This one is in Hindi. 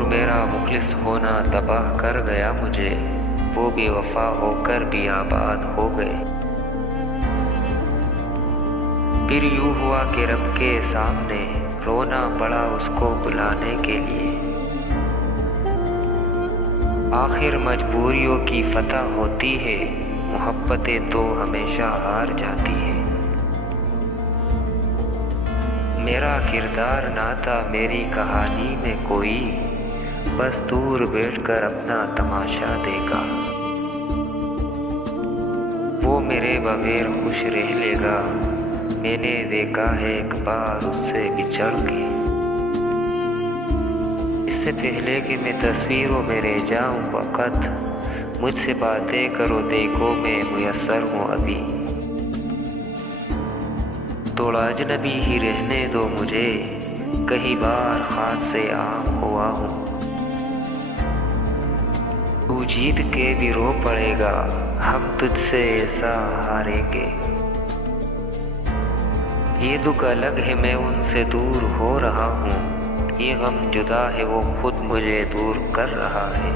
और मेरा मुखलिस होना तबाह कर गया मुझे, वो बेवफा होकर भी आबाद हो गए। फिर यूं हुआ कि रब के सामने रोना पड़ा उसको बुलाने के लिए। आखिर मजबूरियों की फतह होती है, मोहब्बतें तो हमेशा हार जाती है। मेरा किरदार ना था मेरी कहानी में कोई, बस दूर बैठकर अपना तमाशा देखा। वो मेरे बगैर खुश रह लेगा, मैंने देखा है एक बार उससे बिछड़ के। इससे पहले कि मैं तस्वीरों में रह जाऊं वक़्त, मुझसे बातें करो देखो मैं मुयस्सर हूँ अभी। थोड़ा अजनबी ही रहने दो मुझे, कहीं बार ख़ास से आम हुआ हूँ। तू जीत के भी रो पड़ेगा, हम तुझसे ऐसा हारेंगे। ये दुख अलग है मैं उनसे दूर हो रहा हूँ, ये गम जुदा है वो खुद मुझे दूर कर रहा है।